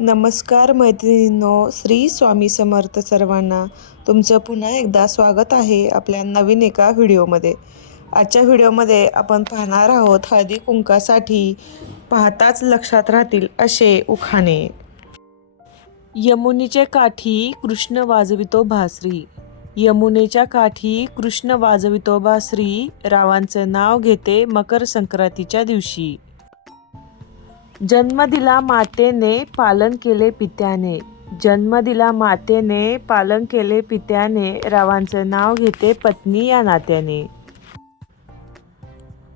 नमस्कार मैत्रिणींनो श्री स्वामी समर्थ सर्वांना तुमचं पुन्हा एकदा स्वागत आहे आपल्या नवीन एका व्हिडिओमध्ये. आजच्या व्हिडिओमध्ये आपण पाहणार आहोत हळदी कुंकासाठी पाहताच लक्षात राहतील असे उखाणे. यमुनेच्या काठी कृष्ण वाजवितो भासरी. यमुनेच्या काठी कृष्ण वाजवितो भासरी. रावांचं नाव घेते मकर संक्रांतीच्या दिवशी. जन्म दिला मातेने पालन केले पित्याने. जन्म दिला मातेने पालन केले पित्याने. रावांचं नाव घेते पत्नी या नात्याने.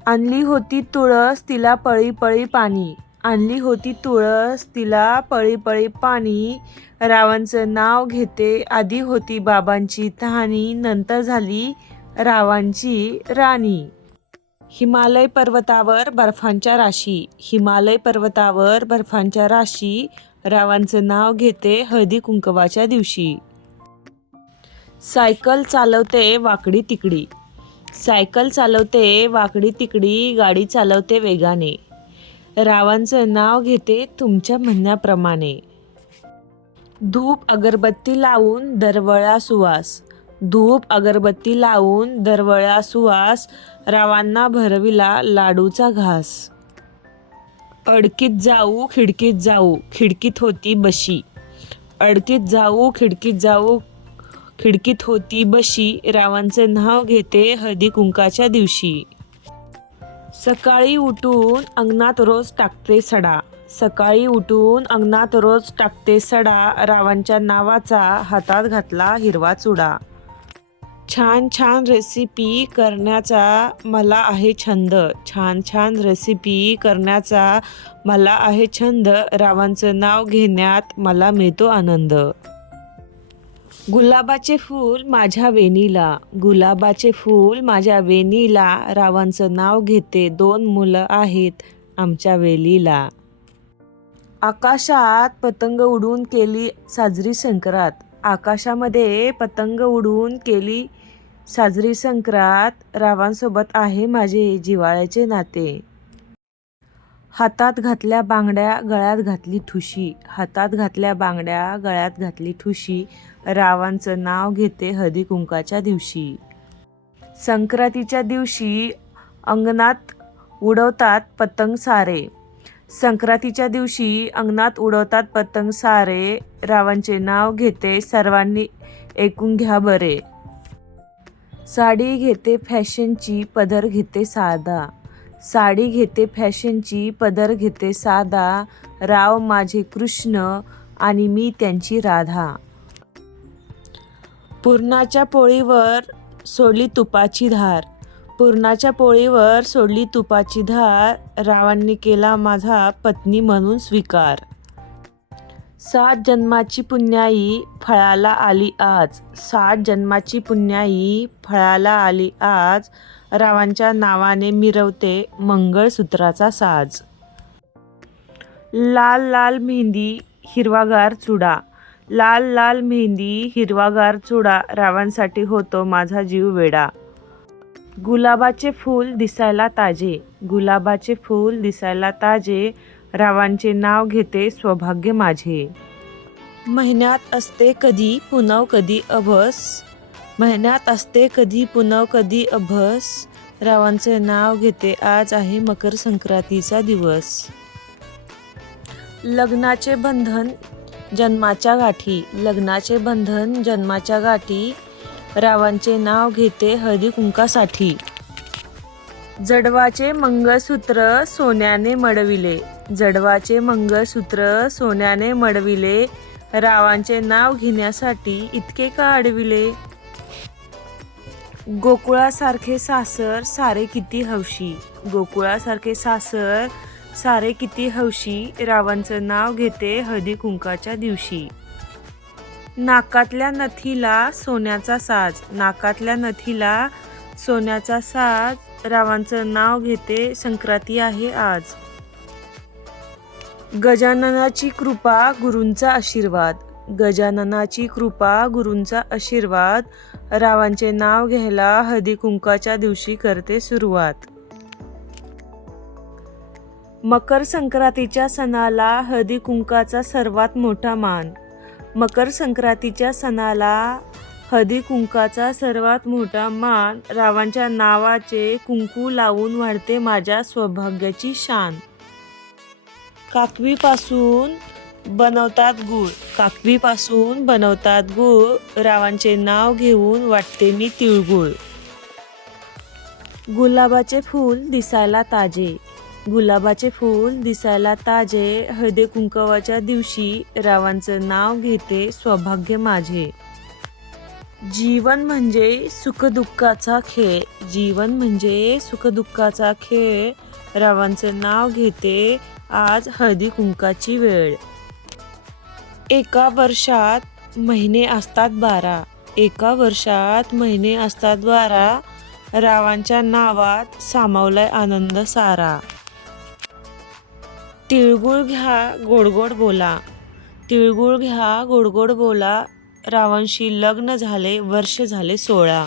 आणली होती तुळस तिला पळी पळी पाणी. आणली होती तुळस तिला पळी पळी पाणी. रावांचं नाव घेते आधी होती बाबांची तहानी नंतर झाली रावांची राणी. हिमालय पर्वतावर बर्फांच्या राशी. हिमालय पर्वतावर बर्फांच्या राशी. रावांचं नाव घेते हळदी कुंकवाच्या दिवशी. सायकल चालवते वाकडी तिकडी. सायकल चालवते वाकडी तिकडी गाडी चालवते वेगाने. रावांचं नाव घेते तुमच्या म्हणण्याप्रमाणे. धूप अगरबत्ती लावून दरवळा सुवास. धूप अगरबत्ती लावून दरवळा सुवास रावांना भरविला लाडूचा घास. अडकीत जाऊ खिडकीत जाऊ खिडकीत होती बशी. अडकीत जाऊ खिडकीत जाऊ खिडकीत होती बशी रावांचे नाव घेते हळदी कुंकाच्या दिवशी. सकाळी उठून अंगणात रोज टाकते सडा. सकाळी उठून अंगणात रोज टाकते सडा रावांच्या नावाचा हातात घातला हिरवा चुडा. छान छान रेसिपी करण्याचा मला आहे छंद. छान छान रेसिपी करण्याचा मला आहे छंद. रावांचं नाव घेण्यात मला मिळतो आनंद. गुलाबाचे फूल माझ्या वेणीला. गुलाबाचे फूल माझ्या वेणीला. रावांचं नाव घेते दोन मुलं आहेत आमच्या वेलीला. आकाशात पतंग उडून केली साजरी संक्रांत. आकाशामध्ये पतंग उडून केली साजरी संक्रात रावांसोबत आहे माझे जिव्हाळ्याचे नाते. हातात घातल्या बांगड्या गळ्यात घातली ठुशी. हातात घातल्या बांगड्या गळ्यात घातली ठुशी. रावांचं नाव घेते हळदी कुंकाच्या दिवशी. संक्रांतीच्या दिवशी अंगणात उडवतात पतंग सारे. संक्रांतीच्या दिवशी अंगणात उडवतात पतंग सारे. रावांचे नाव घेते सर्वांनी ऐकून घ्या बरे. साडी घेते फॅशनची पदर घेते साधा. साडी घेते फॅशनची पदर घेते साधा. राव माझे कृष्ण आणि मी त्यांची राधा. पुरणाच्या पोळीवर सोडली तुपाची धार. पुरणाच्या पोळीवर सोडली तुपाची धार. रावांनी केला माझा पत्नी म्हणून स्वीकार. सात जन्माची पुण्याई फळाला आली आज. सात जन्माची पुण्याई फळाला आली आज. रावांच्या नावाने मिरवते मंगळसूत्राचा साज. लाल लाल मेहंदी हिरवागार चुडा. लाल लाल मेहंदी हिरवागार चुडा रावांसाठी होतो माझा जीव वेडा. गुलाबाचे फूल दिसायला ताजे. गुलाबाचे फूल दिसायला ताजे. रावांचे नाव घेते सौभाग्य माझे. महिन्यात असते कधी पुनव कधी अभस. महिन्यात असते कधी पुनव कधी अभस. रावांचे नाव घेते आज आहे मकर संक्रांतीचा दिवस. लग्नाचे बंधन जन्माच्या गाठी. लग्नाचे बंधन जन्माच्या गाठी. रावांचे नाव घेते हळदी कुंकासाठी. जडवाचे मंगळसूत्र सोन्याने मडविले. जडवाचे मंगळसूत्र सोन्याने मडविले रावांचे नाव घेण्यासाठी इतके का अडविले? गोकुळासारखे सासर सारे किती हौशी? गोकुळासारखे सासर सारे किती हौशी? रावांचं नाव घेते हळदी कुंकाच्या दिवशी. नाकातल्या नथीला सोन्याचा साज नाकातल्या नथीला सोन्याचा साज रावांचं नाव घेते संक्रांती आहे आज. गजाननाची कृपा गुरूंचा आशीर्वाद. गजाननाची कृपा गुरूंचा आशीर्वाद. रावांचे नाव घ्यायला हळदी कुंकाच्या दिवशी करते सुरुवात. मकर संक्रांतीच्या सणाला हळदी कुंकाचा सर्वात मोठा मान. मकर संक्रांतीच्या सणाला हळदी कुंकाचा सर्वात मोठा मान. रावांच्या नावाचे कुंकू लावून वाढते माझ्या सौभाग्याची शान. काकवीपासून बनवतात गूळ. काकवीपासून बनवतात गूळ. रावांचे नाव घेऊन वाटते मी तिळगुळ. गुलाबाचे फूल दिसायला ताजे. गुलाबाचे फूल दिसायला ताजे. हळदे कुंकवाच्या दिवशी रावांचं नाव घेते सौभाग्य माझे. जीवन म्हणजे सुखदुःखाचा खेळ. जीवन म्हणजे सुखदुःखाचा खेळ. रावांचं नाव घेते आज हळदी कुंकाची वेळ. एका वर्षात महिने असतात बारा. एका वर्षात महिने असतात बारा. रावांच्या नावात सामावलाय आनंद सारा. तिळगुळ घ्या गोडगोड बोला. तिळगुळ घ्या गोडगोड बोला. रावांशी लग्न झाले वर्ष झाले सोळा.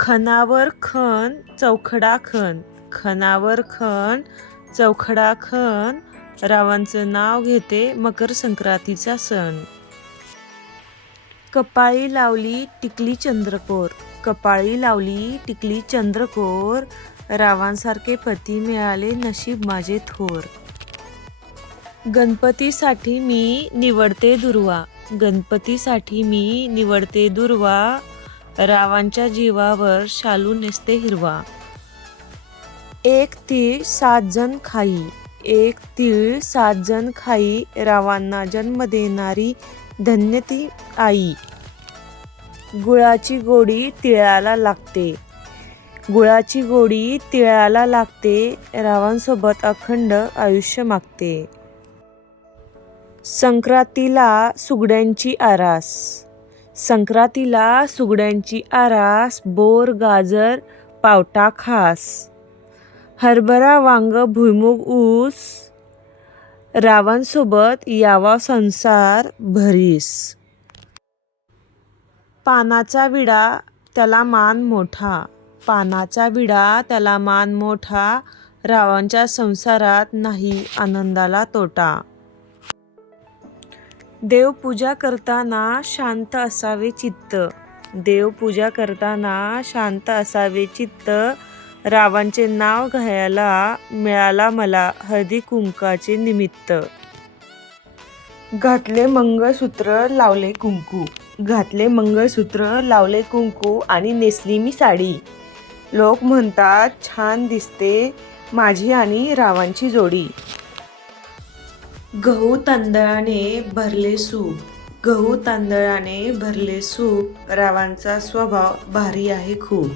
खनावर खण चौखडा खण खनावर खण चौखडा खण रावांचं नाव घेते मकर संक्रांतीचा सण. कपाळी लावली टिकली चंद्रकोर कपाळी लावली टिकली चंद्रकोर रावांसारखे पती मिळाले नशीब माझे थोर. गणपतीसाठी मी निवडते दुर्वा गणपतीसाठी मी निवडते दुर्वा रावांच्या जीवावर शालू नेसते हिरवा. एक तीळ सात जण खाई. एक तीळ सात जण खाई रावांना जन्म देणारी धन्य ती आई. गुळाची गोडी तिळाला लागते. गुळाची गोडी तिळाला लागते रावांसोबत अखंड आयुष्य मागते. संक्रांतीला सुगड्यांची आरास. संक्रांतीला सुगड्यांची आरास बोर गाजर पावटा खास. हरभरा वांग भुईमुग ऊस रावांसोबत यावा संसार भरीस. पानाचा विडा त्याला मान मोठा. पानाचा विडा त्याला मान मोठा. रावांच्या संसारात नाही आनंदाला तोटा. देवपूजा करताना शांत असावे चित्त. देवपूजा करताना शांत असावे चित्त. रावांचे नाव घ्यायला मिळाला मला हळदी कुंकाचे निमित्त. घातले मंगळसूत्र लावले कुंकू. घातले मंगळसूत्र लावले कुंकू आणि नेसली मी साडी. लोक म्हणतात छान दिसते माझी आणि रावांची जोडी. गहू तांदळाने भरले सूप. गहू तांदळाने भरले सूप. रावांचा स्वभाव भारी आहे खूप.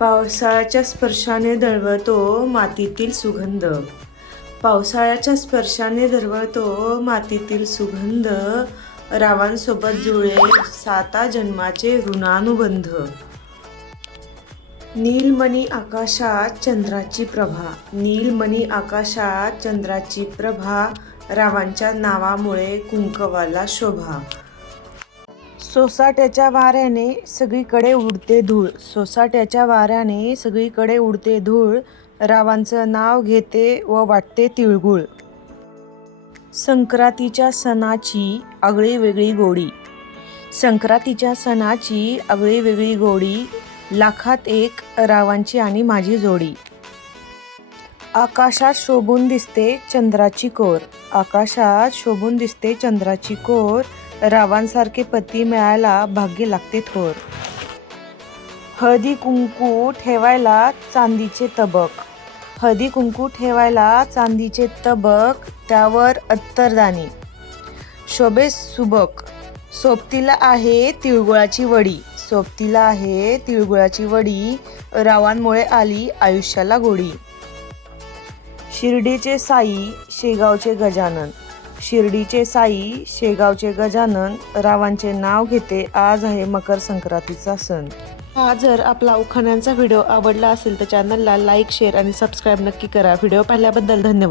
पावसाळ्याच्या स्पर्शाने दळवतो मातीतील सुगंध. पावसाळ्याच्या स्पर्शाने दरवळतो मातीतील सुगंध. रावांसोबत जुळे साता जन्माचे ऋणानुबंध. नीलमणी आकाशात चंद्राची प्रभा. नीलमणी आकाशात चंद्राची प्रभा. रावांच्या नावामुळे कुंकवाला शोभा. सोसाट्याच्या वाऱ्याने सगळीकडे उडते धूळ. सोसाट्याच्या वाऱ्याने सगळीकडे उडते धूळ. रावांचं नाव घेते व वाटते तिळगुळ. संक्रांतीच्या सणाची आगळी वेगळी गोडी. संक्रांतीच्या सणाची आगळी वेगळी गोडी लाखात एक रावांची आणि माझी जोडी. आकाशात शोभून दिसते चंद्राची कोर. आकाशात शोभून दिसते चंद्राची कोर. रावांसारखे पती मिळायला भाग्य लागते थोर. हळदी कुंकू ठेवायला चांदीचे तबक. हळदी कुंकू ठेवायला चांदीचे तबक त्यावर अत्तरदाणी. शोभे सुबक. सोबतीला आहे तिळगुळाची वडी. सोबतीला आहे तिळगुळाची वडी. रावांमुळे आली आयुष्याला गोडी. शिर्डीचे साई शेगावचे गजानन. शिर्डीचे साई शेगावचे गजानन रावांचे नाव घेते आज आहे मकर संक्रांतीचा सण. हा जर आपला उखाण्यांचा व्हिडिओ आवडला असेल तर चॅनलला लाईक शेअर आणि सबस्क्राईब नक्की करा. व्हिडिओ पाहिल्याबद्दल धन्यवाद.